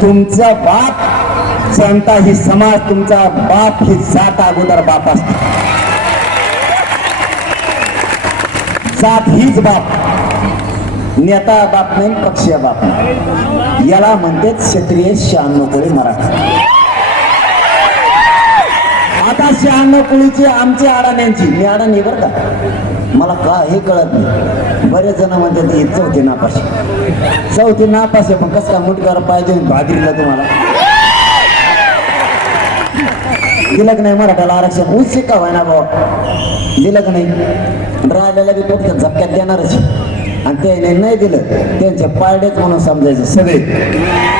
तुमचा बाप जनता ही समाज तुमचा बाप ही जात अगोदर बाप असते जात हीच बाप नेता बाप नाही पक्षीय बाप याला म्हणते क्षेत्रीय शहाण्णव कोळी मराठा आता शहाण्णव कोळीची आमची आडाण्यांची मी आडाणी बरं का मला काही कळत नाही बरेच जण म्हणतात ते चौथी नापाशी चौथी नापाशी पण कसला मुटकार पाहिजे भादरीला तुम्हाला दिलं की नाही मराठाला आरक्षण उच्च का व्हायना बाबा दिलं की नाही राहिल्याला बी फक्त झपक्यात देणारच आणि त्याने नाही दिलं त्यांचे पारडेच म्हणून समजायचे सगळे